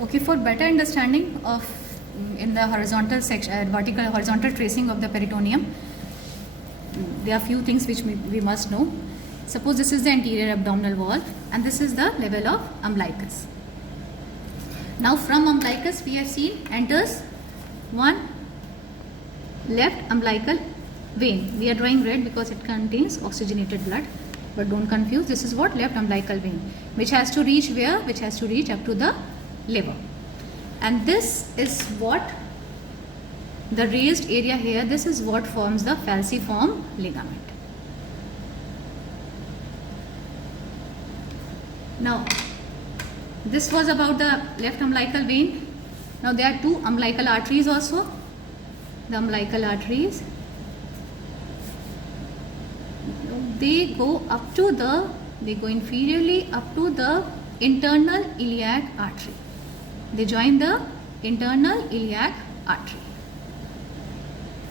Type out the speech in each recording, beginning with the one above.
Okay, for better understanding of in the horizontal section, vertical horizontal tracing of the peritoneum, there are few things which we must know. Suppose this is the anterior abdominal wall and this is the level of umbilicus. Now from umbilicus we have seen enters one left umbilical vein. We are drawing red because it contains oxygenated blood, but don't confuse, this is what left umbilical vein, which has to reach where? Which has to reach up to the liver. And this is what the raised area here, this is what forms the falciform ligament. Now this was about the left umbilical vein. Now there are two umbilical arteries also. The umbilical arteries, they go inferiorly up to the internal iliac artery. They join the internal iliac artery.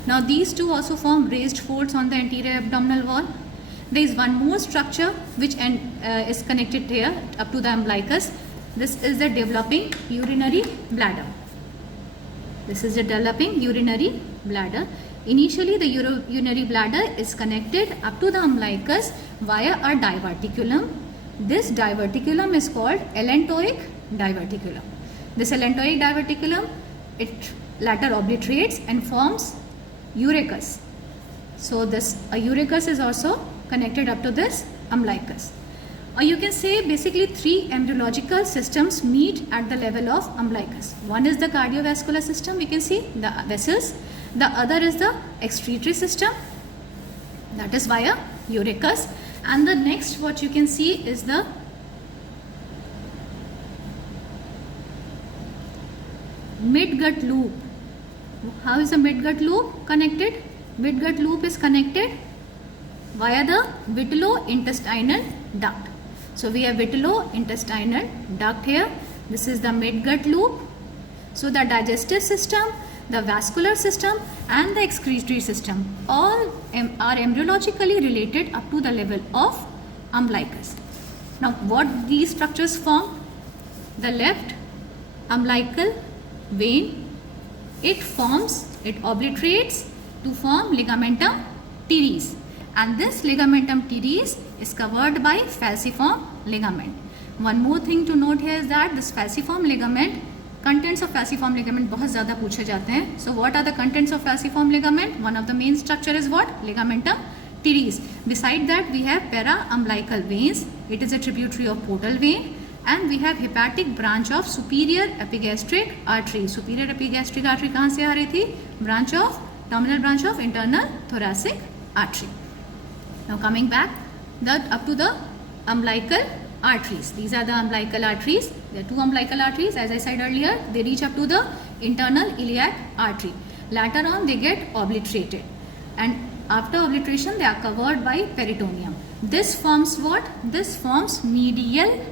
Now these two also form raised folds on the anterior abdominal wall. There is one more structure which is connected here up to the umbilicus. This is the developing urinary bladder. This is the developing urinary bladder. Initially the urinary bladder is connected up to the umbilicus via a diverticulum. This diverticulum is called allantoic diverticulum. This allantoic diverticulum, it later obliterates and forms urachus. So this urachus is also connected up to this umbilicus. Or you can say basically three embryological systems meet at the level of umbilicus. One is the cardiovascular system, we can see the vessels. The other is the excretory system, that is via urachus. And the next what you can see is the midgut loop. How is the midgut loop connected? Midgut loop is connected via the vitello-intestinal duct. So we have vitello-intestinal duct here. This is the midgut loop. So the digestive system, the vascular system and the excretory system all are embryologically related up to the level of umbilicus. Now what these structures form? The left umbilical vein, it obliterates to form ligamentum teres, and this ligamentum teres is covered by falciform ligament. One more thing to note here is that this falciform ligament, contents of falciform ligament बहुत ज़्यादा पूछे जाते हैं. So what are the contents of falciform ligament? One of the main structure is what? Ligamentum teres. Beside that we have para-umbilical veins. It is a tributary of portal vein. And we have hepatic branch of superior epigastric artery. Superior epigastric artery कहाँ से आ रही थी? Terminal branch of internal thoracic artery. Now coming back, up to the umbilical arteries. These are the umbilical arteries. There are two umbilical arteries. As I said earlier, they reach up to the internal iliac artery. Later on, they get obliterated. And after obliteration, they are covered by peritoneum. This forms what? This forms medial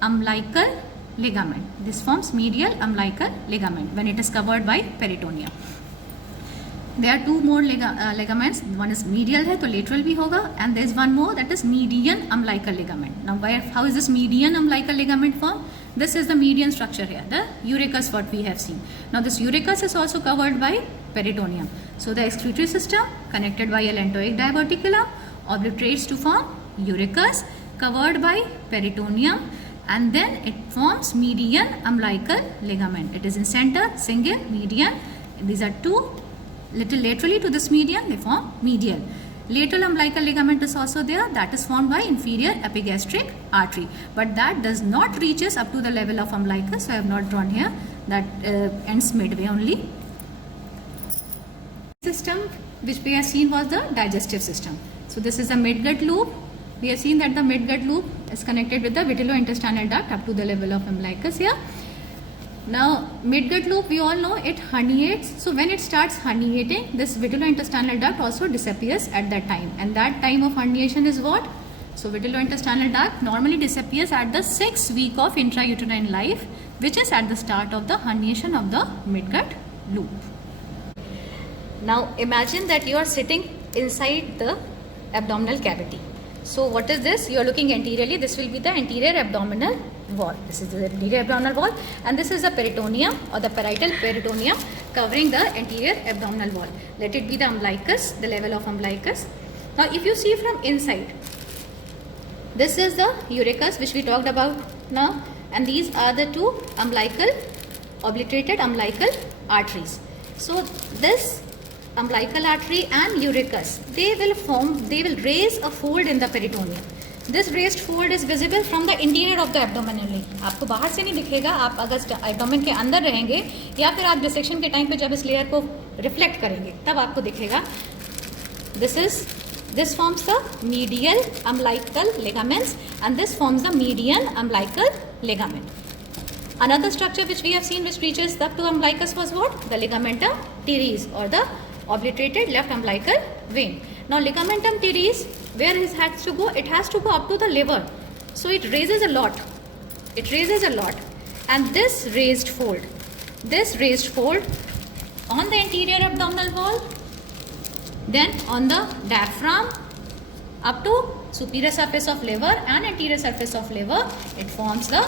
umbilical ligament. This forms medial umbilical ligament when it is covered by peritoneum. There are two more ligaments. One is medial है तो lateral भी होगा, and there is one more, that is median umbilical ligament. Now how is this median umbilical ligament formed? This is the median structure here, the urachus what we have seen. Now this urachus is also covered by peritoneum. So the excretory system connected by allantoic diverticulum obliterates to form urachus covered by peritoneum, and then it forms median umbilical ligament. It is in center, single, median. These are two. Little laterally to this median, they form medial. Lateral umbilical ligament is also there, that is formed by inferior epigastric artery, but that does not reaches up to the level of umbilicus, so I have not drawn here. That ends midway only. System which we have seen was the digestive system. So this is the midgut loop. We have seen that the midgut loop is connected with the vitello-intestinal duct up to the level of umbilicus here. Now midgut loop, we all know it herniates. So when it starts herniating, this vitello-intestinal duct also disappears at that time. And that time of herniation is what? So vitello-intestinal duct normally disappears at the 6th week of intrauterine life, which is at the start of the herniation of the midgut loop. Now imagine that you are sitting inside the abdominal cavity. So what is this? You are looking anteriorly. This will be the anterior abdominal wall. This is the anterior abdominal wall, and this is the peritoneum or the parietal peritoneum covering the anterior abdominal wall. Let it be the umbilicus, the level of umbilicus. Now if you see from inside, this is the urethus which we talked about now, and these are the two umbilical, obliterated umbilical arteries. So this umbilical artery and urethus, they will raise a fold in the peritoneum. This raised fold is visible from the interior of the abdomen only. आपको बाहर से नहीं दिखेगा, आप अगर abdomen के अंदर रहेंगे या फिर आप डिसेक्शन के टाइम पे जब इस लेयर को रिफ्लेक्ट करेंगे तब आपको दिखेगा. This forms the medial umbilical ligaments, and this forms the median umbilical ligament. Another structure which we have seen which reaches up to umbilicus was what? The ligamentum teres, or the obliterated left umbilical vein. Now ligamentum teres, where it has to go? It has to go up to the liver. So it raises a lot. And this raised fold on the anterior abdominal wall, then on the diaphragm up to superior surface of liver and anterior surface of liver, it forms the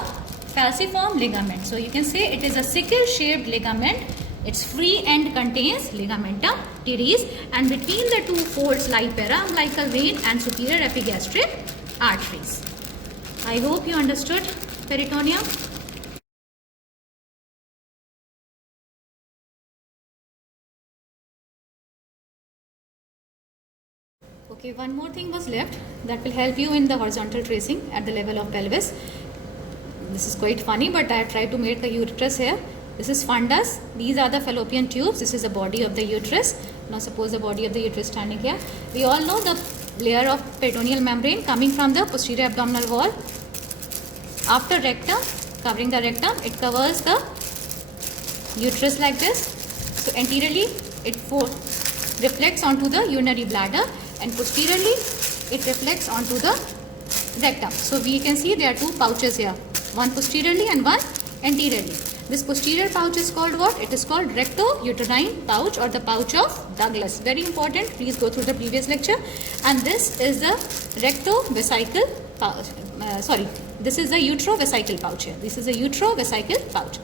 falciform ligament. So you can say it is a sickle shaped ligament. Its free end contains ligamentum teres, and between the two folds lie para-umbilical vein and superior epigastric arteries. I hope you understood peritoneum. Okay, one more thing was left that will help you in the horizontal tracing at the level of pelvis. This is quite funny, but I have tried to make the uterus here. This is fundus. These are the fallopian tubes. This is the body of the uterus. Now suppose the body of the uterus standing here. We all know the layer of peritoneal membrane coming from the posterior abdominal wall. After rectum, covering the rectum, it covers the uterus like this. So anteriorly, it reflects onto the urinary bladder, and posteriorly it reflects onto the rectum. So we can see there are two pouches here, one posteriorly and one anteriorly. This posterior pouch is called what? It is called recto-uterine pouch, or the pouch of Douglas. Very important, please go through the previous lecture. And this is the rectovesical pouch. This is the utrovesical pouch here. This is a utrovesical pouch.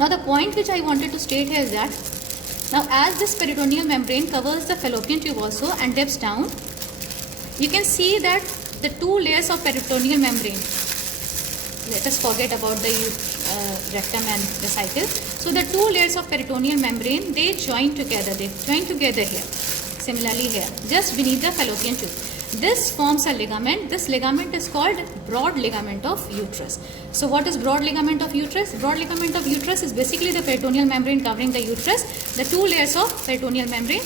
Now the point which I wanted to state here is that now as this peritoneal membrane covers the fallopian tube also and dips down, you can see that the two layers of peritoneal membrane, let us forget about the rectum and vesicle. So the two layers of peritoneal membrane, they join together here, similarly here, just beneath the fallopian tube. This forms a ligament. This ligament is called broad ligament of uterus. So what is broad ligament of uterus? Broad ligament of uterus is basically the peritoneal membrane covering the uterus, the two layers of peritoneal membrane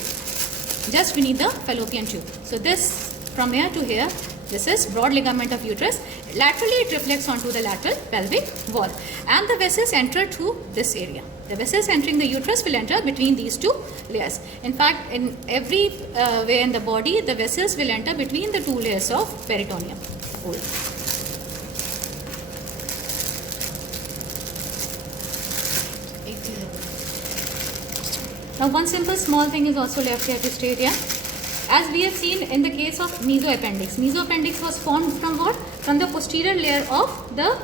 just beneath the fallopian tube. So this, from here to here, this is broad ligament of uterus. Laterally it reflects onto the lateral pelvic wall, and the vessels enter through this area. The vessels entering the uterus will enter between these two layers. In fact, in every way in the body, the vessels will enter between the two layers of peritoneum. Now one simple small thing is also left here to state here. As we have seen in the case of mesoappendix. Mesoappendix was formed from what? From the posterior layer of the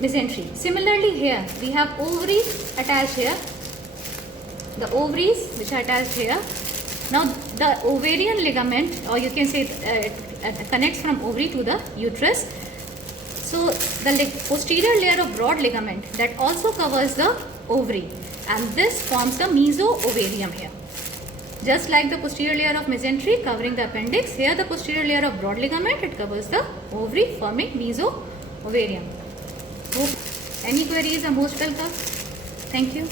mesentery. Similarly here, we have ovaries attached here. The ovaries which are attached here. Now the ovarian ligament, or you can say it connects from ovary to the uterus. So the posterior layer of broad ligament that also covers the ovary, and this forms the meso-ovarium here. Just like the posterior layer of mesentery covering the appendix, here the posterior layer of broad ligament, it covers the ovary, forming meso-ovarium. Any queries are most welcome. Thank you.